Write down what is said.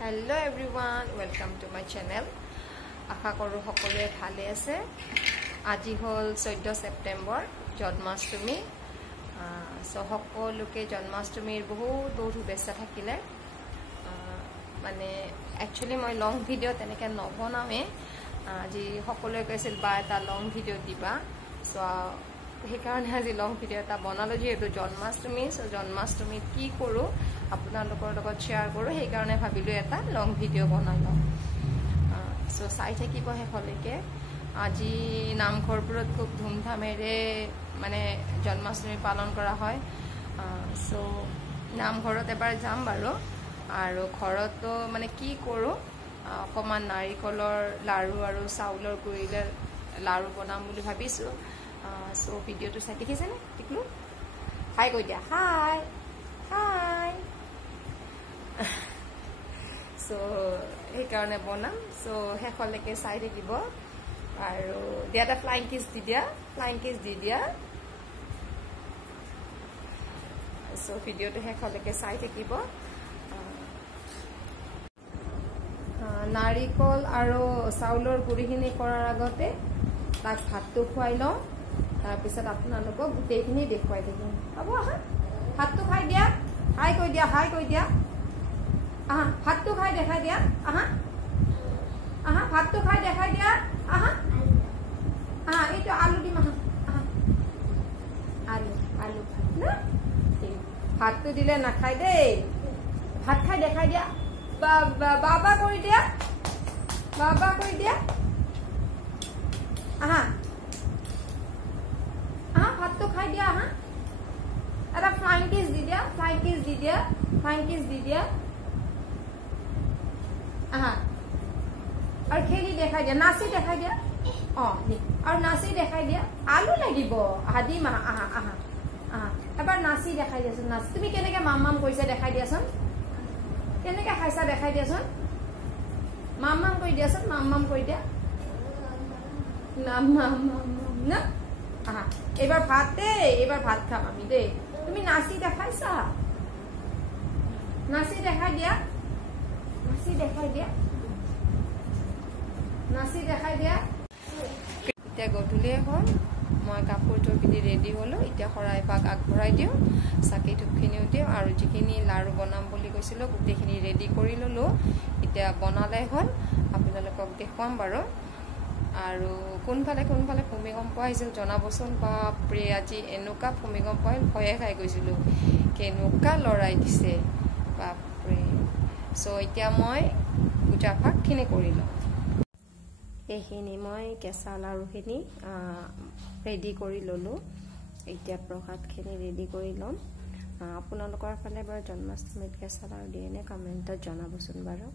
Hello everyone, welcome to my channel. আশা কৰোঁ সকলোৱে ভালে আছে। আজি হল 14 সেপ্টেম্বৰ জন্মাষ্টমী। সকলোকে জন্মাষ্টমীৰ বহুত শুভেচ্ছা থাকিলে। মানে একচুয়ালি মই লং ভিডিও তেনেকে নবনাৱে। আজি সকলোৱে কৈছিল বা এটা লং ভিডিও দিবা। সেইকাৰণে আজি লং ভিডিও এটা বনালো যেহেতু জন্মাষ্টমী। জন্মাষ্টমী কি কৰোঁ আপোনালোকৰ লগত শ্বেয়াৰ কৰোঁ, সেইকাৰণে ভাবিলোঁ এটা লং ভিডিও বনালো। চাই থাকিব শেষলৈকে। আজি নামঘৰবোৰত খুব ধুমধামেৰে মানে জন্মাষ্টমী পালন কৰা হয়। নামঘৰত এবাৰ যাম বাৰু। আৰু ঘৰতো মানে কি কৰোঁ, অকণমান নাৰিকলৰ লাড়ু আৰু চাউলৰ গুড়িৰে লাড়ু বনাম বুলি ভাবিছোঁ। ভিডিঅ'টো চাই দেখিছেনে? টিকলু হাই কৈ দিয়া, হাই হাই। সেইকাৰণে বনাম। শেষলৈকে চাই থাকিব আৰু দিয়া এটা ফ্লাইং কিছ দি দিয়া, ফ্লাইং কিছ দি দিয়া। ভিডিঅ'টো শেষলৈকে চাই থাকিব। নাৰিকল আৰু চাউলৰ গুড়িখিনি কৰাৰ আগতে তাক ভাতটো খুৱাই লওঁ, তাৰপিছত আপোনালোকক গোটেইখিনি দেখুৱাই থাকিম। হ'ব, আহা ভাতটো খাই দিয়া, হাই কৈ দিয়া, হাই কৈ দিয়া। আহা ভাতটো খাই দেখাই দিয়া, আহা আহা ভাতটো খাই দেখাই দিয়া, আহা আহা এইটো আলু দিম, আহা আহা আলু আলু ভাত না। ভাতটো দিলে নাখাই দেই, ভাত খাই দেখাই দিয়া, বাবা কৰি দিয়া, বাবা কৰি দিয়া। আহা আহা ভাতটো খাই দিয়া, আহা এটা ফ্লাইং কিছ দি দিয়া, ফ্লাইং কিছ দি দিয়া, ফ্লাইং কিছ দি দিয়া। আহা আৰু খেলি দেখাই দিয়া, নাচি দেখাই দিয়া। আৰু নাচি দেখাই দিয়া। আলু লাগিব, আহা দিম, আহা আহা আহা আহা এবাৰ নাচি দেখাই দিয়াচোন। নাচ তুমি কেনেকে মাম মাম কৰিছা দেখাই দিয়াচোন, কেনেকে খাইছা দেখাই দিয়াচোন। মাম মাম কৰি দিয়াচোন, মাম মাম কৰি দিয়া। না আহা এইবাৰ ভাত দেই, এইবাৰ ভাত খাম আমি দেই। তুমি নাচি দেখাইছা, নাচি দেখাই দিয়া, নাচি দেখাই দিয়া, নাচি দেখাই দিয়া। এতিয়া গধূলি হ'ল, মই কাপোৰ পিন্ধি ৰেডি হ'লোঁ। এতিয়া শৰাই পাক আগবঢ়াই দিওঁ, চাকি ধূপখিনিও দিওঁ আৰু যিখিনি লাড়ু বনাম বুলি কৈছিলোঁ গোটেইখিনি ৰেডি কৰি ল'লোঁ। এতিয়া বনালে হ'ল, আপোনালোকক দেখুৱাম বাৰু। আৰু কোনফালে কোনফালে ভূমিকম্প আহিছিল জনাবচোন। বাপৰে আজি এনেকুৱা ভূমিকম্প আহিল, ভয়ে খাই গৈছিলোঁ, কেনেকুৱা লৰাই দিছে বাপৰে। এতিয়া মই পূজা পাঠখিনি কৰি লওঁ। এইখিনি মই কেঁচা লাড়ুখিনি ৰেডি কৰি ল'লোঁ। এতিয়া প্ৰসাদখিনি ৰেডি কৰি ল'ম। আপোনালোকৰ ফালে বাৰু জন্মাষ্টমীত কেঁচা লাড়ু দিয়ে নে কমেণ্টত জনাবচোন বাৰু।